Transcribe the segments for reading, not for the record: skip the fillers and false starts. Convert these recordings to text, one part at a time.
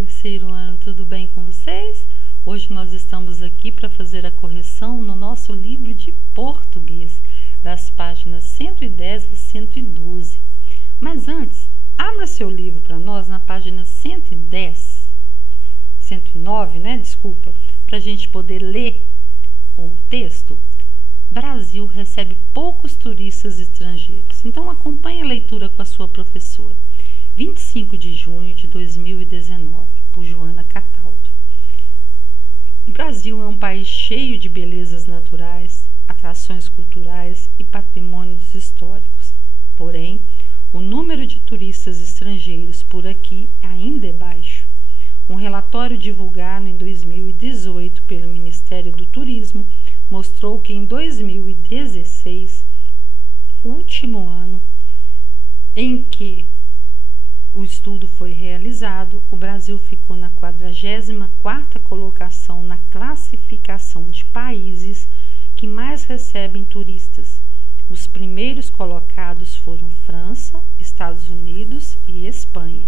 terceiro ano, tudo bem com vocês? Hoje nós estamos aqui para fazer a correção no nosso livro de português, das páginas 110 e 112. Mas antes, abra seu livro para nós na página 110, 109, né? Desculpa, para a gente poder ler o texto. Brasil recebe poucos turistas estrangeiros. Então acompanhe a leitura com a sua professora. 25 de junho de 2019, por Joana Cataldo. O Brasil é um país cheio de belezas naturais, atrações culturais e patrimônios históricos. Porém, o número de turistas estrangeiros por aqui ainda é baixo. Um relatório divulgado em 2018 pelo Ministério do Turismo mostrou que em 2016, último ano em que o estudo foi realizado, o Brasil ficou na 44ª colocação na classificação de países que mais recebem turistas. Os primeiros colocados foram França, Estados Unidos e Espanha.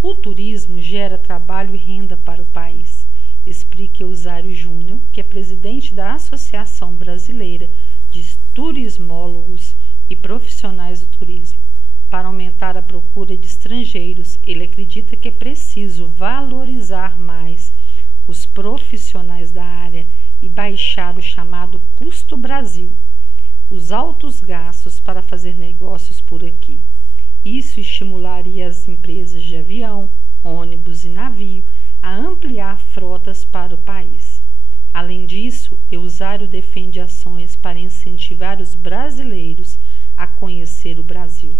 O turismo gera trabalho e renda para o país, explica Eusário Júnior, que é presidente da Associação Brasileira de Turismólogos e Profissionais do Turismo. Para aumentar a procura de estrangeiros, ele acredita que é preciso valorizar mais os profissionais da área e baixar o chamado custo Brasil, os altos gastos para fazer negócios por aqui. Isso estimularia as empresas de avião, ônibus e navio a ampliar frotas para o país. Além disso, Eusário defende ações para incentivar os brasileiros a conhecer o Brasil.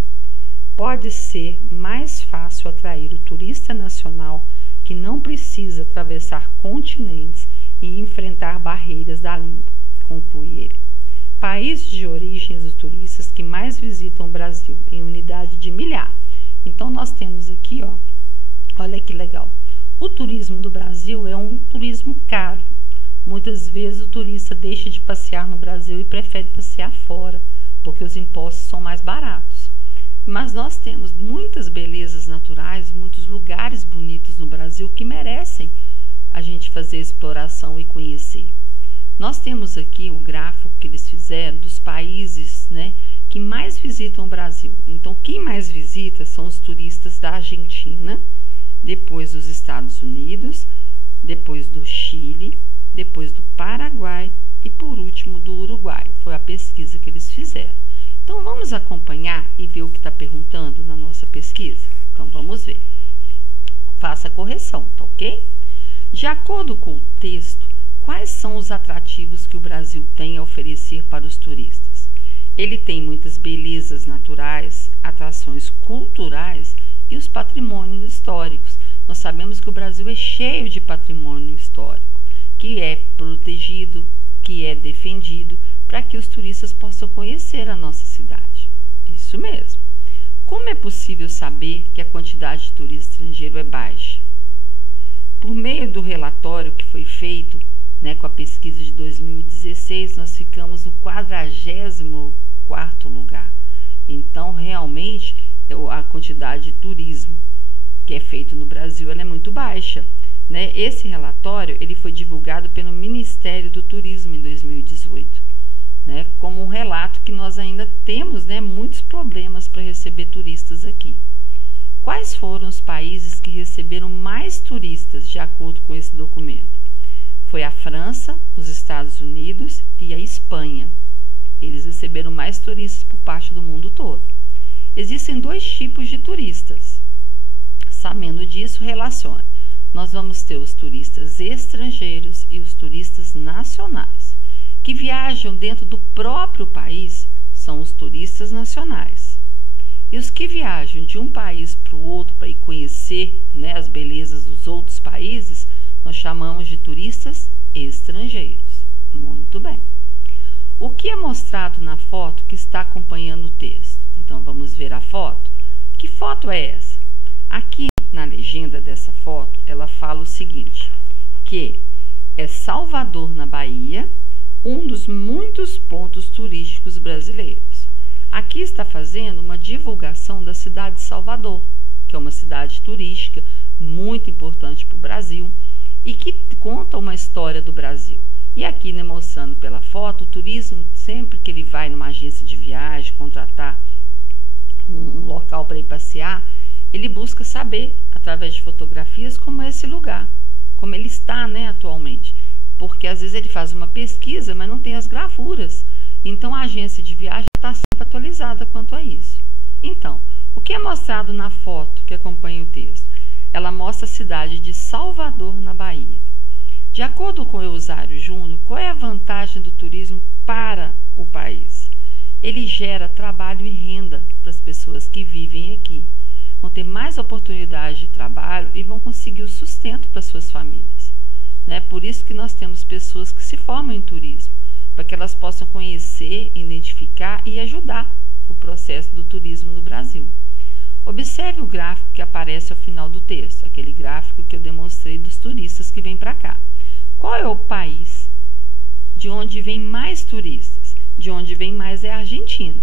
Pode ser mais fácil atrair o turista nacional que não precisa atravessar continentes e enfrentar barreiras da língua, conclui ele. Países de origem dos turistas que mais visitam o Brasil em unidade de milhar. Então nós temos aqui, ó, olha que legal. O turismo do Brasil é um turismo caro. Muitas vezes o turista deixa de passear no Brasil e prefere passear fora, porque os impostos são mais baratos. Mas nós temos muitas belezas naturais, muitos lugares bonitos no Brasil que merecem a gente fazer exploração e conhecer. Nós temos aqui o gráfico que eles fizeram dos países, né, que mais visitam o Brasil. Então, quem mais visita são os turistas da Argentina, depois dos Estados Unidos, depois do Chile, depois do Paraguai e, por último, do Uruguai. Foi a pesquisa que eles fizeram. Então, vamos acompanhar e ver o que está perguntando na nossa pesquisa? Então, vamos ver. Faça a correção, tá ok? De acordo com o texto, quais são os atrativos que o Brasil tem a oferecer para os turistas? Ele tem muitas belezas naturais, atrações culturais e os patrimônios históricos. Nós sabemos que o Brasil é cheio de patrimônio histórico, que é protegido, que é defendido, para que os turistas possam conhecer a nossa cidade. Isso mesmo. Como é possível saber que a quantidade de turistas estrangeiros é baixa? Por meio do relatório que foi feito, né, com a pesquisa de 2016, nós ficamos no 44º lugar. Então, realmente, a quantidade de turismo que é feito no Brasil ela é muito baixa. Né? Esse relatório ele foi divulgado pelo Ministério do Turismo em 2018. Né, como um relato que nós ainda temos, né, muitos problemas para receber turistas aqui. Quais foram os países que receberam mais turistas de acordo com esse documento? Foi a França, os Estados Unidos e a Espanha. Eles receberam mais turistas por parte do mundo todo. Existem dois tipos de turistas. Sabendo disso, relacione. Nós vamos ter os turistas estrangeiros e os turistas nacionais. Que viajam dentro do próprio país são os turistas nacionais. E os que viajam de um país para o outro para ir conhecer, né, as belezas dos outros países, nós chamamos de turistas estrangeiros. Muito bem. O que é mostrado na foto que está acompanhando o texto? Então vamos ver a foto. Que foto é essa? Aqui na legenda dessa foto, ela fala o seguinte, que é Salvador, na Bahia, um dos muitos pontos turísticos brasileiros. Aqui está fazendo uma divulgação da cidade de Salvador, que é uma cidade turística muito importante para o Brasil e que conta uma história do Brasil. E aqui, né, mostrando pela foto, o turismo, sempre que ele vai numa agência de viagem, contratar um local para ir passear, ele busca saber, através de fotografias, como é esse lugar, como ele está, né, atualmente. Porque às vezes ele faz uma pesquisa, mas não tem as gravuras. Então a agência de viagem está sempre atualizada quanto a isso. Então, o que é mostrado na foto que acompanha o texto? Ela mostra a cidade de Salvador, na Bahia. De acordo com Eusário Júnior, qual é a vantagem do turismo para o país? Ele gera trabalho e renda para as pessoas que vivem aqui. Vão ter mais oportunidades de trabalho e vão conseguir o sustento para suas famílias. Né? Por isso que nós temos pessoas que se formam em turismo, para que elas possam conhecer, identificar e ajudar o processo do turismo no Brasil. Observe o gráfico que aparece ao final do texto, aquele gráfico que eu demonstrei dos turistas que vêm para cá. Qual é o país de onde vem mais turistas? De onde vem mais é a Argentina.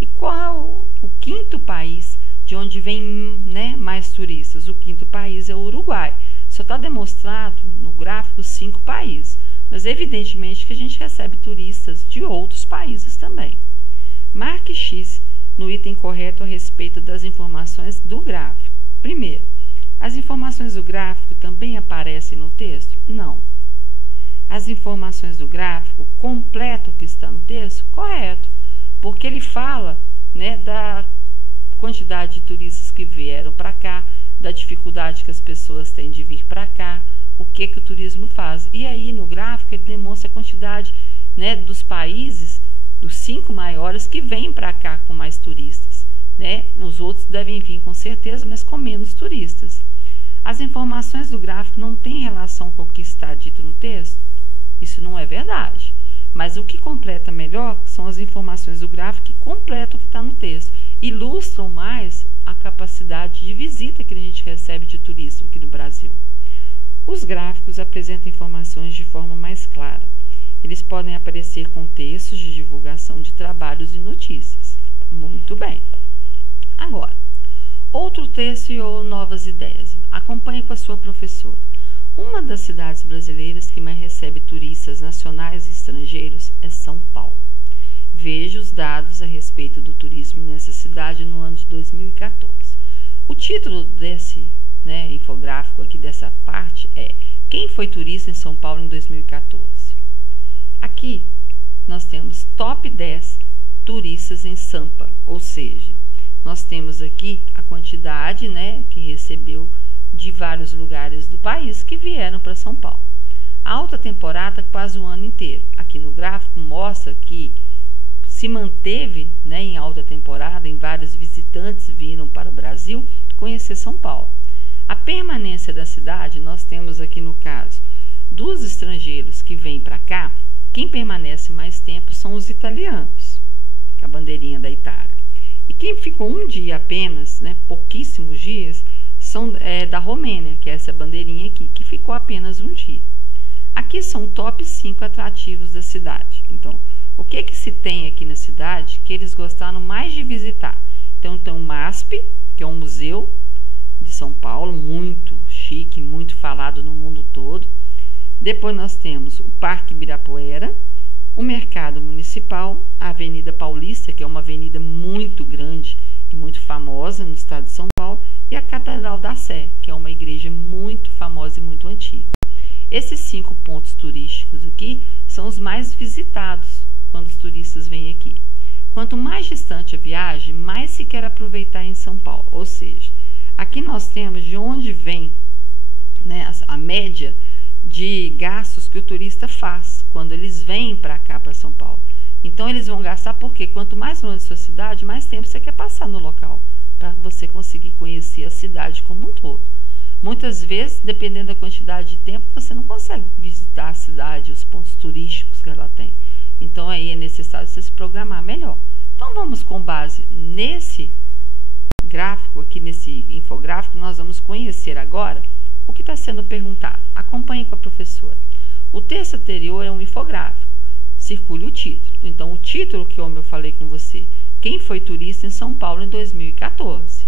E qual é o quinto país de onde vem, né, mais turistas? O quinto país é o Uruguai. Só está demonstrado no gráfico 5 países, mas evidentemente que a gente recebe turistas de outros países também. Marque X no item correto a respeito das informações do gráfico. Primeiro, as informações do gráfico também aparecem no texto? Não. As informações do gráfico completam o que está no texto? Correto, porque ele fala, né, da quantidade de turistas que vieram para cá, da dificuldade que as pessoas têm de vir para cá, o que o turismo faz. E aí no gráfico ele demonstra a quantidade, né, dos países, dos 5 maiores que vêm para cá com mais turistas. Né? Os outros devem vir com certeza, mas com menos turistas. As informações do gráfico não têm relação com o que está dito no texto? Isso não é verdade. Mas o que completa melhor são as informações do gráfico que completam o que está no texto. Ilustram mais a capacidade de visita que a gente recebe de turismo aqui no Brasil. Os gráficos apresentam informações de forma mais clara. Eles podem aparecer com textos de divulgação de trabalhos e notícias. Muito bem. Agora, outro texto ou novas ideias. Acompanhe com a sua professora. Uma das cidades brasileiras que mais recebe turistas nacionais e estrangeiros é São Paulo. Veja os dados a respeito do turismo nessa cidade no ano de 2014. O título desse, né, infográfico aqui dessa parte é Quem foi turista em São Paulo em 2014? Aqui nós temos top 10 turistas em Sampa, ou seja, nós temos aqui a quantidade, né, que recebeu de vários lugares do país que vieram para São Paulo. A alta temporada quase o ano inteiro. Aqui no gráfico mostra que se manteve, né, em alta temporada, em vários visitantes viram para o Brasil conhecer São Paulo. A permanência da cidade, nós temos aqui no caso dos estrangeiros que vêm para cá, quem permanece mais tempo são os italianos, com a bandeirinha da Itália. E quem ficou um dia apenas, né, pouquíssimos dias, são da Romênia, que é essa bandeirinha aqui, que ficou apenas um dia. Aqui são top 5 atrativos da cidade. Então, o que se tem aqui na cidade que eles gostaram mais de visitar? Então, tem o MASP, que é um museu de São Paulo, muito chique, muito falado no mundo todo. Depois nós temos o Parque Ibirapuera, o Mercado Municipal, a Avenida Paulista, que é uma avenida muito grande e muito famosa no estado de São Paulo, e a Catedral da Sé, que é uma igreja muito famosa e muito antiga. Esses 5 pontos turísticos aqui são os mais visitados quando os turistas vêm aqui. Quanto mais distante a viagem, mais se quer aproveitar em São Paulo. Ou seja, aqui nós temos de onde vem, né, a média de gastos que o turista faz quando eles vêm para cá, para São Paulo. Então eles vão gastar porque quanto mais longe da sua cidade, mais tempo você quer passar no local, para você conseguir conhecer a cidade como um todo. Muitas vezes, dependendo da quantidade de tempo, você não consegue visitar a cidade, os pontos turísticos que ela tem. Então aí é necessário você se programar melhor. Então vamos, com base nesse gráfico aqui, nesse infográfico, nós vamos conhecer agora o que está sendo perguntado. Acompanhe com a professora. O texto anterior é um infográfico. Circule o título. Então o título que eu falei com você, Quem foi turista em São Paulo em 2014?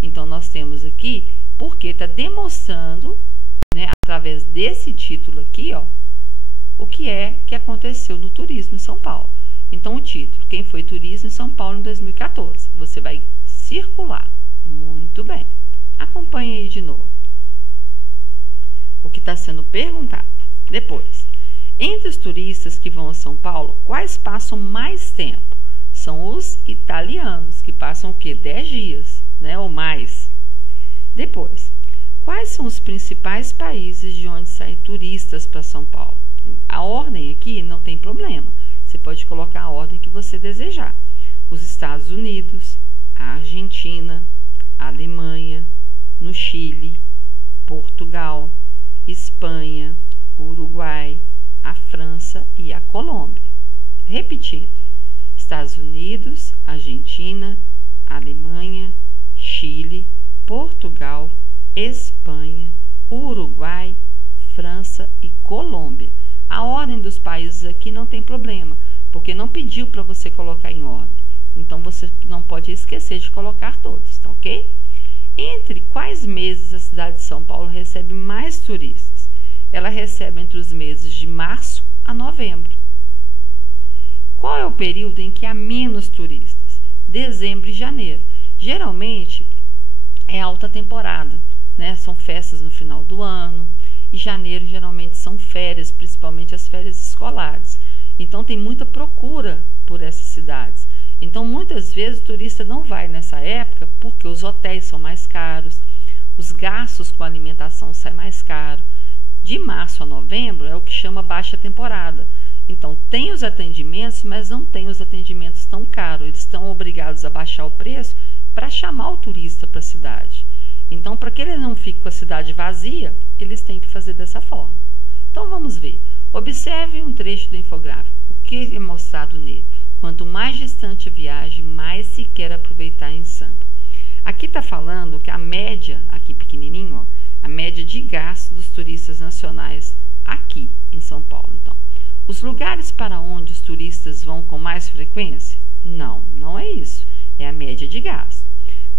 Então nós temos aqui porque está demonstrando, né, através desse título aqui, ó, o que aconteceu no turismo em São Paulo. Então, o título, quem foi turista em São Paulo em 2014? Você vai circular. Muito bem. Acompanhe aí de novo o que está sendo perguntado. Depois, entre os turistas que vão a São Paulo, quais passam mais tempo? São os italianos, que passam o quê? 10 dias, né, ou mais. Depois, quais são os principais países de onde saem turistas para São Paulo? A ordem aqui não tem problema. Você pode colocar a ordem que você desejar. Os Estados Unidos, a Argentina, a Alemanha, no Chile, Portugal, Espanha, Uruguai, a França e a Colômbia. Repetindo: Estados Unidos, Argentina, Alemanha, Chile, Portugal, Espanha, Uruguai, França e Colômbia. A ordem dos países aqui não tem problema, porque não pediu para você colocar em ordem. Então, você não pode esquecer de colocar todos, tá ok? Entre quais meses a cidade de São Paulo recebe mais turistas? Ela recebe entre os meses de março a novembro. Qual é o período em que há menos turistas? Dezembro e janeiro. Geralmente é alta temporada, né? São festas no final do ano. E janeiro geralmente são férias, principalmente as férias escolares. Então tem muita procura por essas cidades. Então muitas vezes o turista não vai nessa época porque os hotéis são mais caros, os gastos com alimentação saem mais caro. De março a novembro é o que chama baixa temporada. Então tem os atendimentos, mas não tem os atendimentos tão caros. Eles estão obrigados a baixar o preço para chamar o turista para a cidade. Então, para que ele não fique com a cidade vazia, eles têm que fazer dessa forma. Então, vamos ver. Observe um trecho do infográfico. O que é mostrado nele? Quanto mais distante a viagem, mais se quer aproveitar em Sampa. Aqui está falando que a média, aqui pequenininho, ó, a média de gasto dos turistas nacionais aqui em São Paulo. Então, os lugares para onde os turistas vão com mais frequência? Não, não é isso. É a média de gasto.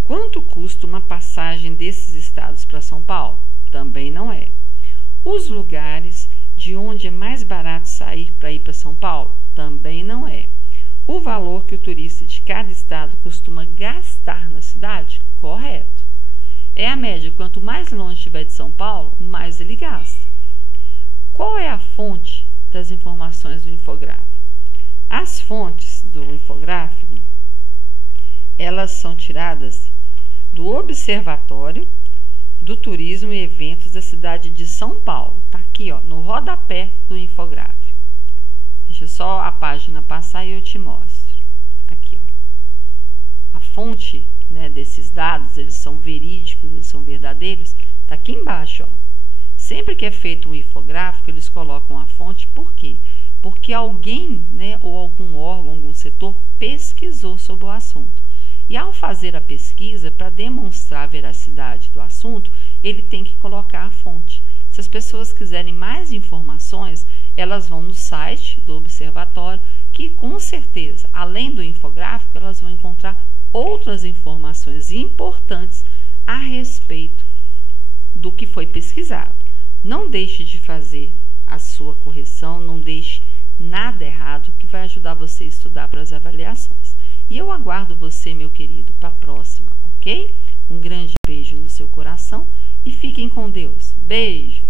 Quanto custa uma passagem desses estados para São Paulo? Também não é. Os lugares de onde é mais barato sair para ir para São Paulo? Também não é. O valor que o turista de cada estado costuma gastar na cidade? Correto. É a média. Quanto mais longe estiver de São Paulo, mais ele gasta. Qual é a fonte das informações do infográfico? As fontes do infográfico, elas são tiradas do Observatório do Turismo e Eventos da cidade de São Paulo. Está aqui, ó, no rodapé do infográfico. Deixa só a página passar e eu te mostro. Aqui, ó. A fonte, né, desses dados, eles são verídicos, eles são verdadeiros. Está aqui embaixo, ó. Sempre que é feito um infográfico, eles colocam a fonte. Por quê? Porque alguém, né, ou algum órgão, algum setor pesquisou sobre o assunto. E ao fazer a pesquisa, para demonstrar a veracidade do assunto, ele tem que colocar a fonte. Se as pessoas quiserem mais informações, elas vão no site do Observatório, que com certeza, além do infográfico, elas vão encontrar outras informações importantes a respeito do que foi pesquisado. Não deixe de fazer a sua correção, não deixe nada errado, que vai ajudar você a estudar para as avaliações. E eu aguardo você, meu querido, para a próxima, ok? Um grande beijo no seu coração e fiquem com Deus. Beijo!